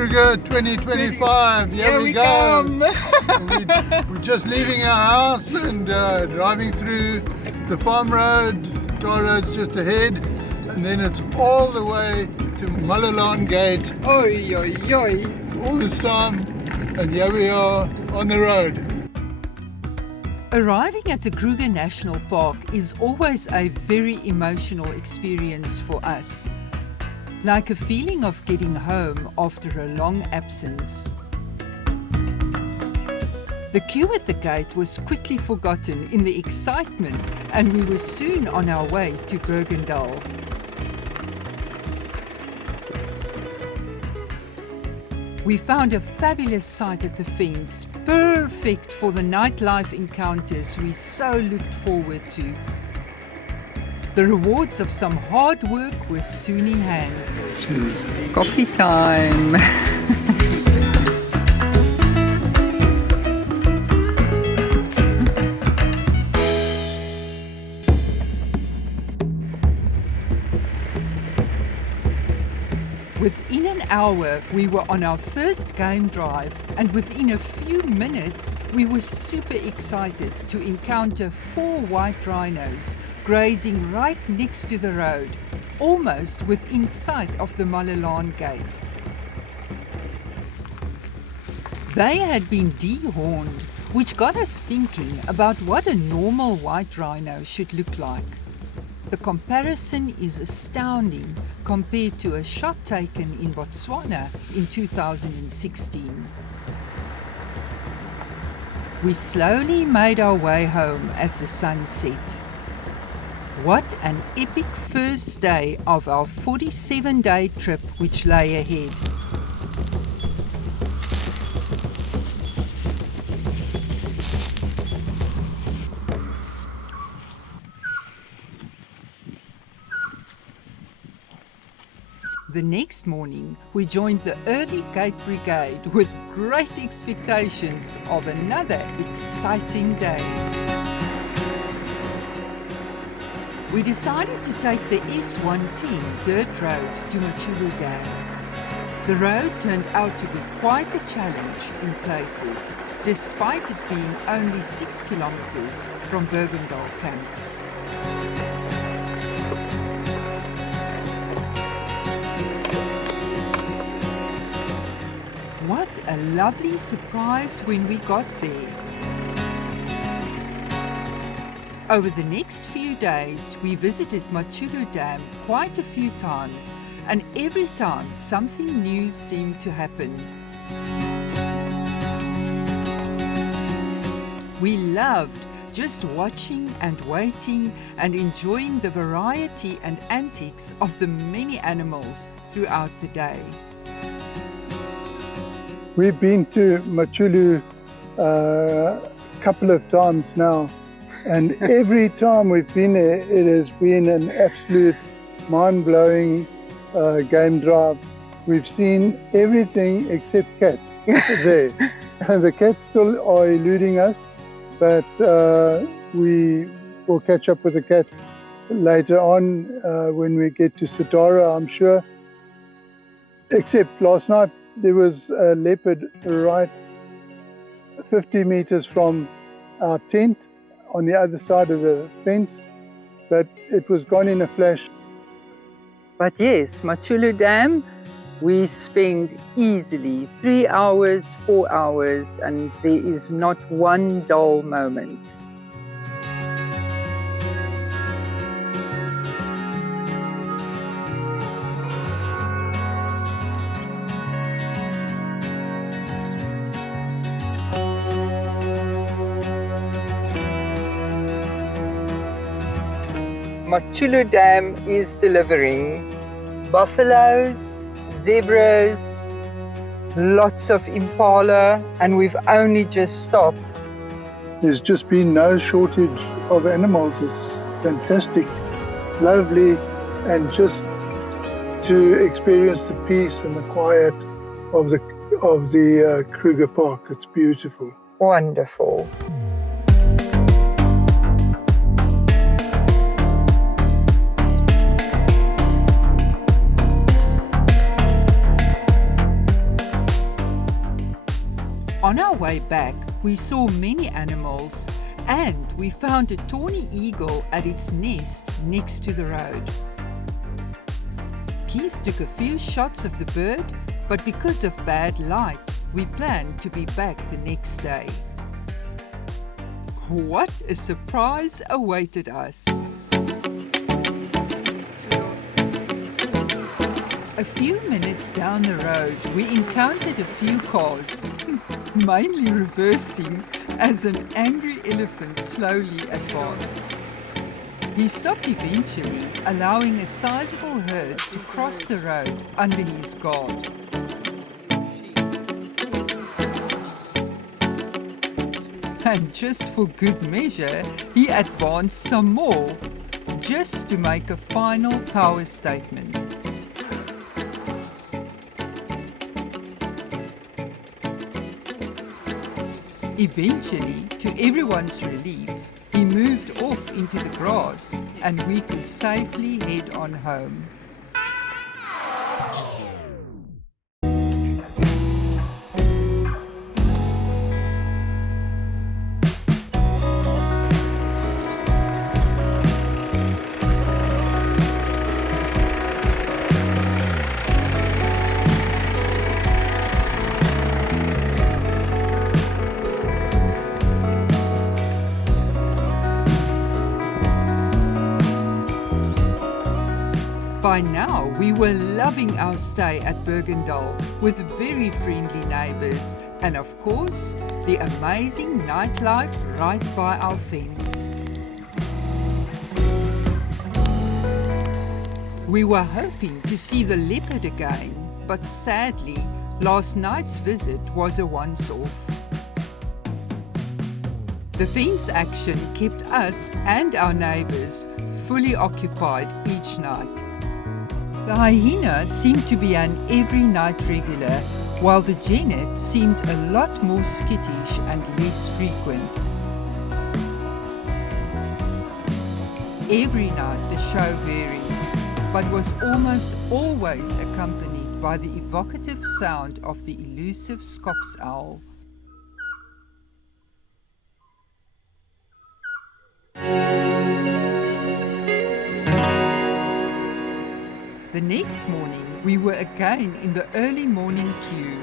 Kruger 2025. Here we go. We're just leaving our house and driving through the farm road. Tar road's just ahead, and then it's all the way to Malelane Gate. Oi, oi, oi. All this time, and here we are on the road. Arriving at the Kruger National Park is always a very emotional experience for us, like a feeling of getting home after a long absence. The queue at the gate was quickly forgotten in the excitement, and we were soon on our way to Berg-en-Dal. We found a fabulous site at the fence, perfect for the nightlife encounters we so looked forward to. The rewards of some hard work were soon in hand. Cheers. Coffee time. Within an hour, we were on our first game drive, and within a few minutes, we were super excited to encounter 4 white rhinos grazing right next to the road, almost within sight of the Malelane Gate. They had been dehorned, which got us thinking about what a normal white rhino should look like. The comparison is astounding compared to a shot taken in Botswana in 2016. We slowly made our way home as the sun set. What an epic first day of our 47-day trip which lay ahead. The next morning, we joined the early gate brigade with great expectations of another exciting day. We decided to take the S110 dirt road to Matjulu Dam. The road turned out to be quite a challenge in places, despite it being only 6 kilometers from Berg-en-Dal camp. What a lovely surprise when we got there. Over the next few days, we visited Matjulu Dam quite a few times, and every time something new seemed to happen. We loved just watching and waiting and enjoying the variety and antics of the many animals throughout the day. We've been to Matjulu a couple of times now, and every time we've been there, it has been an absolute mind-blowing game drive. We've seen everything except cats there. And the cats still are eluding us, but we will catch up with the cats later on when we get to Satara, I'm sure. Except last night, there was a leopard right 50 meters from our tent on the other side of the fence, but it was gone in a flash. But yes, Matjulu Dam, we spend easily 3 hours, 4 hours, and there is not one dull moment. Matjulu Dam is delivering buffaloes, zebras, lots of impala, and we've only just stopped. There's just been no shortage of animals. It's fantastic, lovely, and just to experience the peace and the quiet of the Kruger Park. It's beautiful. Wonderful. On our way back, we saw many animals and we found a Tawney Eagle at its nest next to the road. Keith took a few shots of the bird, but because of bad light, we planned to be back the next day. What a surprise awaited us! A few minutes down the road, we encountered a few cars, mainly reversing as an angry elephant slowly advanced. He stopped eventually, allowing a sizable herd to cross the road under his guard. And just for good measure, he advanced some more, just to make a final power statement. Eventually, to everyone's relief, he moved off into the grass and we could safely head on home. By now, we were loving our stay at Berg-en-Dal with very friendly neighbours and, of course, the amazing nightlife right by our fence. We were hoping to see the leopard again, but sadly, last night's visit was a once-off. The fence action kept us and our neighbours fully occupied each night. The hyena seemed to be an every night regular, while the genet seemed a lot more skittish and less frequent. Every night the show varied, but was almost always accompanied by the evocative sound of the elusive Scops owl. The next morning, we were again in the early morning queue,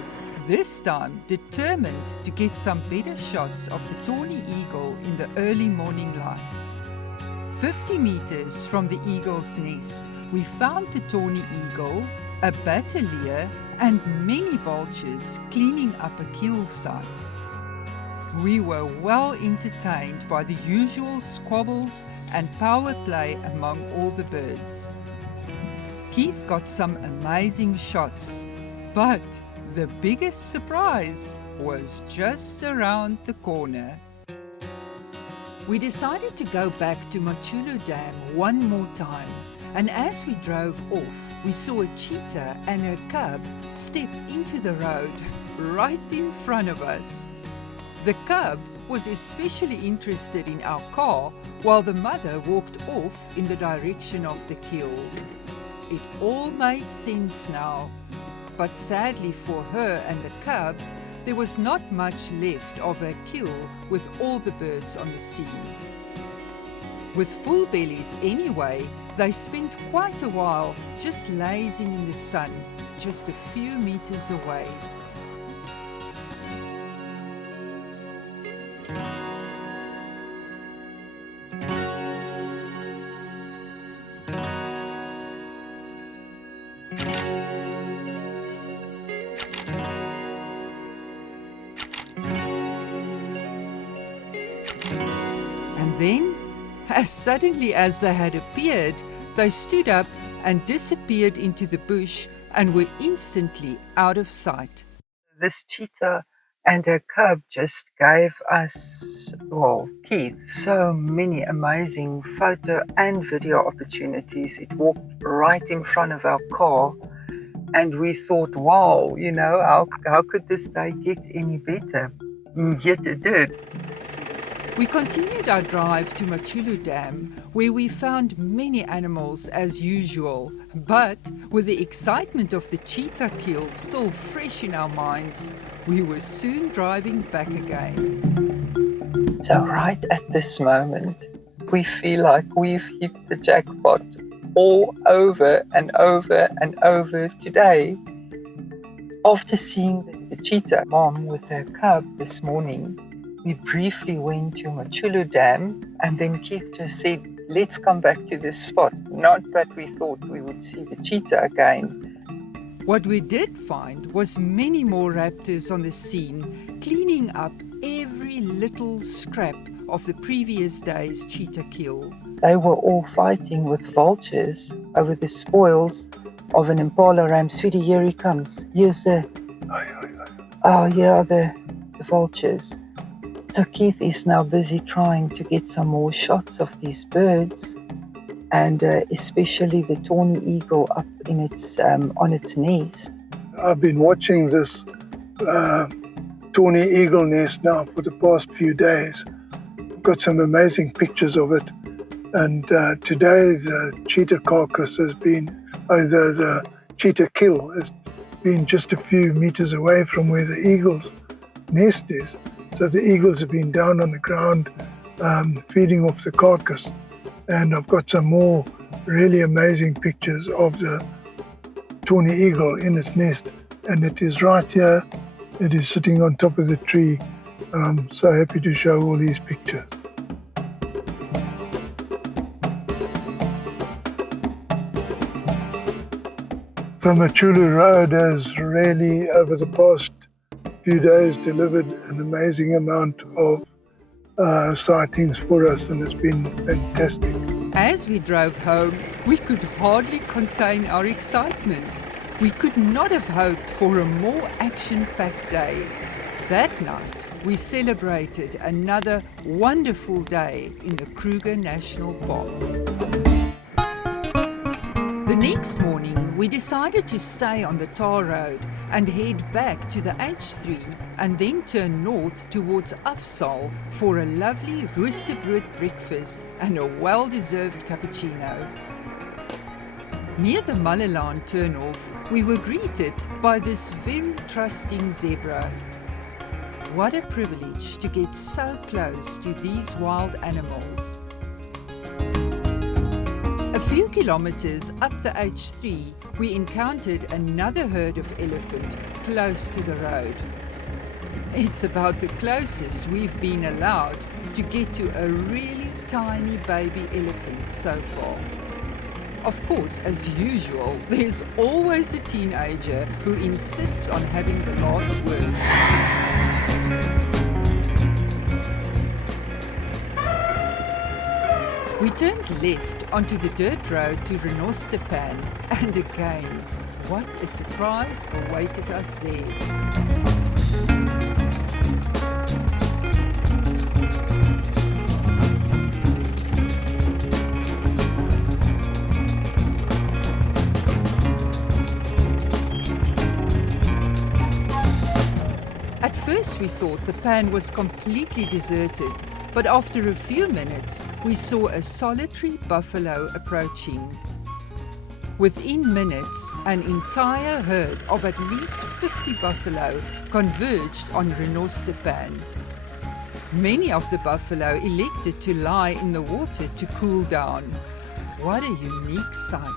this time determined to get some better shots of the Tawney Eagle in the early morning light. 50 meters from the eagle's nest, we found the Tawney Eagle, a batelier, and many vultures cleaning up a kill site. We were well entertained by the usual squabbles and power play among all the birds. Keith got some amazing shots, but the biggest surprise was just around the corner. We decided to go back to Matjulu Dam one more time, and as we drove off, we saw a cheetah and her cub step into the road right in front of us. The cub was especially interested in our car, while the mother walked off in the direction of the kill. It all made sense now, but sadly for her and the cub, there was not much left of her kill with all the birds on the scene. With full bellies anyway, they spent quite a while just lazing in the sun, just a few meters away. And then, as suddenly as they had appeared, they stood up and disappeared into the bush and were instantly out of sight. This cheetah and her cub just gave us, well, Keith, so many amazing photo and video opportunities. It walked right in front of our car and we thought, wow, you know, how could this day get any better? Yet it did. We continued our drive to Matjulu Dam, where we found many animals as usual, but with the excitement of the cheetah kill still fresh in our minds, we were soon driving back again. So right at this moment, we feel like we've hit the jackpot all over and over and over today. After seeing the cheetah mom with her cub this morning, we briefly went to Matjulu Dam, and then Keith just said, let's come back to this spot. Not that we thought we would see the cheetah again. What we did find was many more raptors on the scene, cleaning up every little scrap of the previous day's cheetah kill. They were all fighting with vultures over the spoils of an impala ram. Sweetie, here he comes. Here's the... Oh, here are the vultures. So Keith is now busy trying to get some more shots of these birds, and especially the Tawney Eagle up in its on its nest. I've been watching this Tawney Eagle nest now for the past few days. I've got some amazing pictures of it, and today the cheetah carcass has been, the cheetah kill has been just a few meters away from where the eagle's nest is. So the eagles have been down on the ground feeding off the carcass, and I've got some more really amazing pictures of the Tawney Eagle in its nest, and it is right here. It is sitting on top of the tree. I'm so happy to show all these pictures. The Matjulu Road has really, over the past few days, delivered an amazing amount of sightings for us, and it's been fantastic. As we drove home, we could hardly contain our excitement. We could not have hoped for a more action-packed day. That night, we celebrated another wonderful day in the Kruger National Park. The next morning, we decided to stay on the tar road and head back to the H3 and then turn north towards Afsaal for a lovely roosterbrood breakfast and a well-deserved cappuccino. Near the Malelane turnoff, we were greeted by this very trusting zebra. What a privilege to get so close to these wild animals. A few kilometers up the H3, we encountered another herd of elephant close to the road. It's about the closest we've been allowed to get to a really tiny baby elephant so far. Of course, as usual, there's always a teenager who insists on having the last word. We turned left onto the dirt road to Renosterpan, and again, what a surprise awaited us there. At first we thought the pan was completely deserted, but after a few minutes we saw a solitary buffalo approaching. Within minutes, an entire herd of at least 50 buffalo converged on Renosterpan. Many of the buffalo elected to lie in the water to cool down. What a unique sight.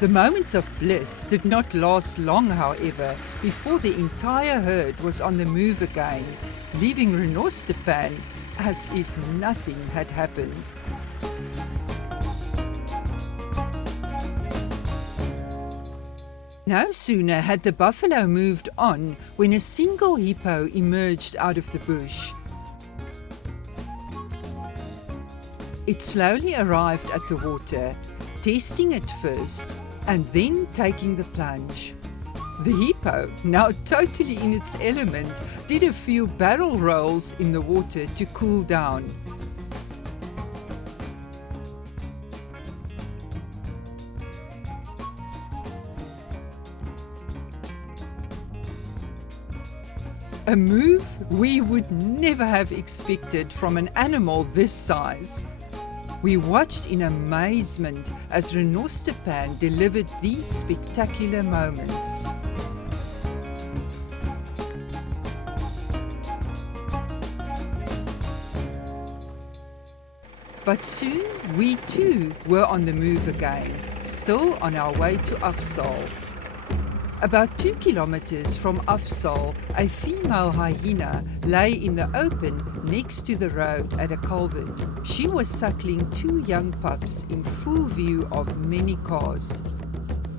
The moments of bliss did not last long, however, before the entire herd was on the move again, leaving Renosterpan as if nothing had happened. No sooner had the buffalo moved on when a single hippo emerged out of the bush. It slowly arrived at the water, testing it first, and then taking the plunge. The hippo, now totally in its element, did a few barrel rolls in the water to cool down. A move we would never have expected from an animal this size. We watched in amazement as Renosterpan delivered these spectacular moments. But soon we too were on the move again, still on our way to Afsaal. About 2 kilometers from Afsaal, a female hyena lay in the open next to the road at a culvert. She was suckling 2 young pups in full view of many cars.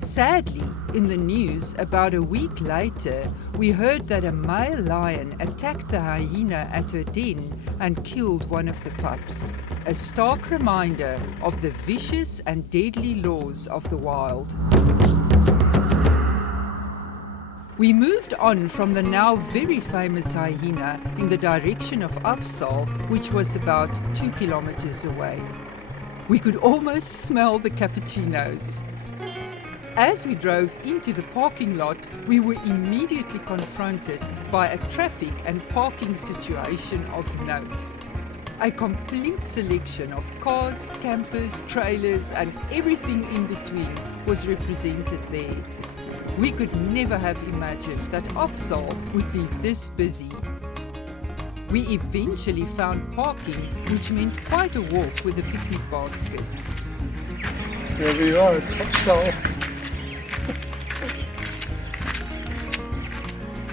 Sadly, in the news about a week later, we heard that a male lion attacked the hyena at her den and killed one of the pups. A stark reminder of the vicious and deadly laws of the wild. We moved on from the now very famous hyena in the direction of Afsaal, which was about 2 kilometers away. We could almost smell the cappuccinos. As we drove into the parking lot, we were immediately confronted by a traffic and parking situation of note. A complete selection of cars, campers, trailers, and everything in between was represented there. We could never have imagined that Afsaal would be this busy. We eventually found parking, which meant quite a walk with a picnic basket. Here we are at Afsaal.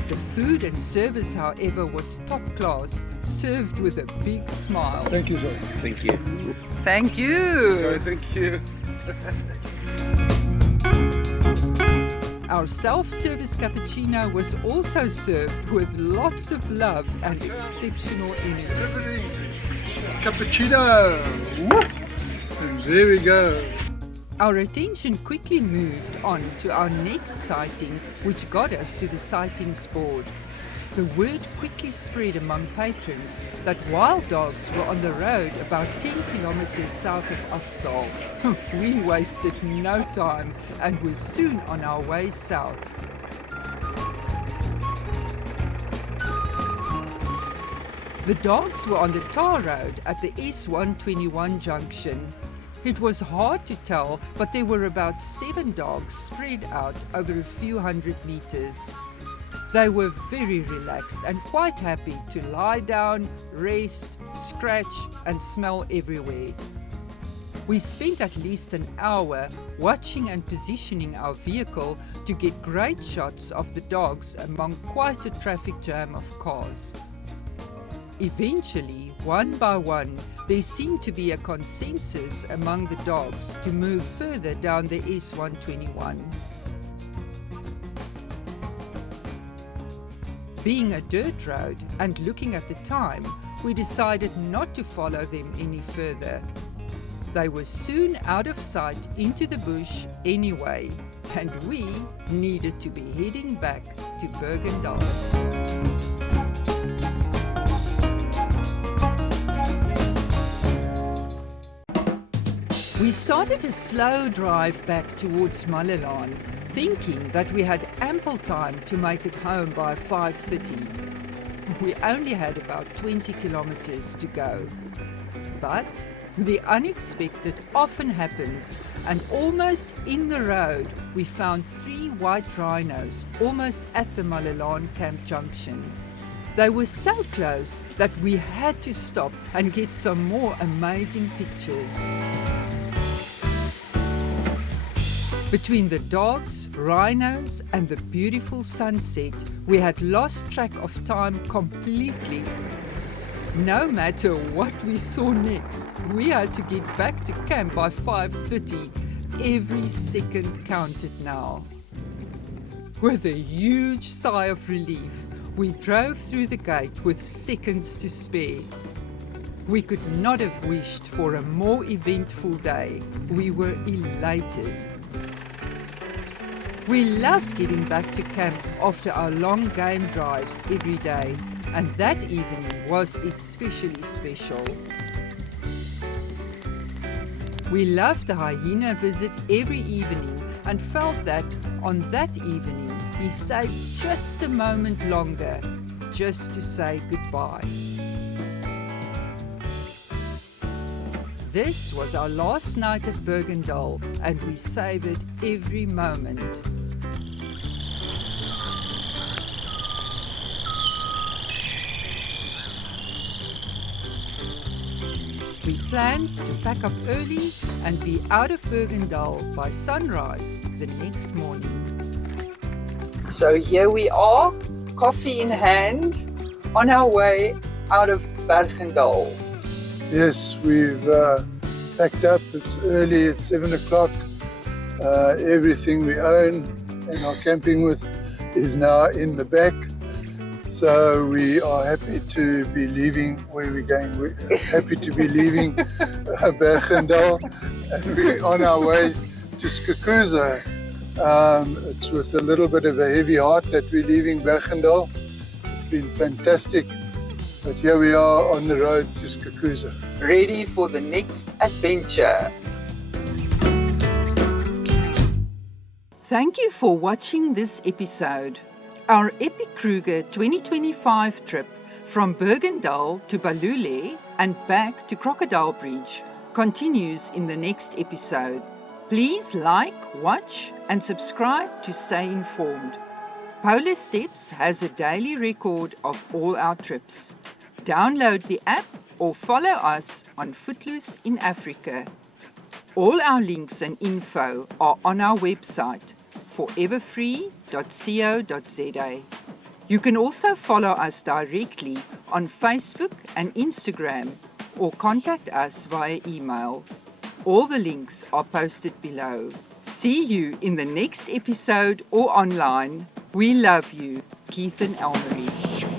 The food and service, however, was top class, served with a big smile. Thank you, sir. Thank you. Thank you! Sorry, thank you. Our self-service cappuccino was also served with lots of love and exceptional energy. Cappuccino! Woo! And there we go. Our attention quickly moved on to our next sighting, which got us to the sightings board. The word quickly spread among patrons that wild dogs were on the road about 10 kilometers south of Afsaal. We wasted no time and were soon on our way south. The dogs were on the tar road at the S121 junction. It was hard to tell, but there were about 7 dogs spread out over a few hundred meters. They were very relaxed and quite happy to lie down, rest, scratch, and smell everywhere. We spent at least an hour watching and positioning our vehicle to get great shots of the dogs among quite a traffic jam of cars. Eventually, one by one, there seemed to be a consensus among the dogs to move further down the S121. Being a dirt road and looking at the time, we decided not to follow them any further. They were soon out of sight into the bush anyway, and we needed to be heading back to Berg-en-Dal. We started a slow drive back towards Malelane, thinking that we had ample time to make it home by 5:30. We only had about 20 kilometers to go. But the unexpected often happens, and almost in the road we found 3 white rhinos almost at the Malelane camp junction. They were so close that we had to stop and get some more amazing pictures. Between the dogs, rhinos, and the beautiful sunset, we had lost track of time completely. No matter what we saw next, we had to get back to camp by 5:30. Every second counted now. With a huge sigh of relief, we drove through the gate with seconds to spare. We could not have wished for a more eventful day. We were elated. We loved getting back to camp after our long game drives every day, and that evening was especially special. We loved the hyena visit every evening and felt that on that evening he stayed just a moment longer, just to say goodbye. This was our last night at Berg-en-Dal, and we savoured every moment. We planned to pack up early and be out of Berg-en-Dal by sunrise the next morning. So here we are, coffee in hand, on our way out of Berg-en-Dal. Yes, we've packed up. It's early, it's 7 o'clock. Everything we own and are camping with is now in the back. So we are happy to be leaving where we're going. We're happy to be leaving Berg-en-Dal, and we're on our way to Kruger. It's with a little bit of a heavy heart that we're leaving Berg-en-Dal. It's been fantastic, but here we are on the road to Kruger. Ready for the next adventure. Thank you for watching this episode. Our Epic Kruger 2025 trip from Berg-en-Dal to Malelane and back to Crocodile Bridge continues in the next episode. Please like, watch and subscribe to stay informed. Polar Steps has a daily record of all our trips. Download the app or follow us on Footloose in Africa. All our links and info are on our website, foreverfree.co.za. You can also follow us directly on Facebook and Instagram or contact us via email. All the links are posted below. See you in the next episode or online. We love you, Keith and Elmarie.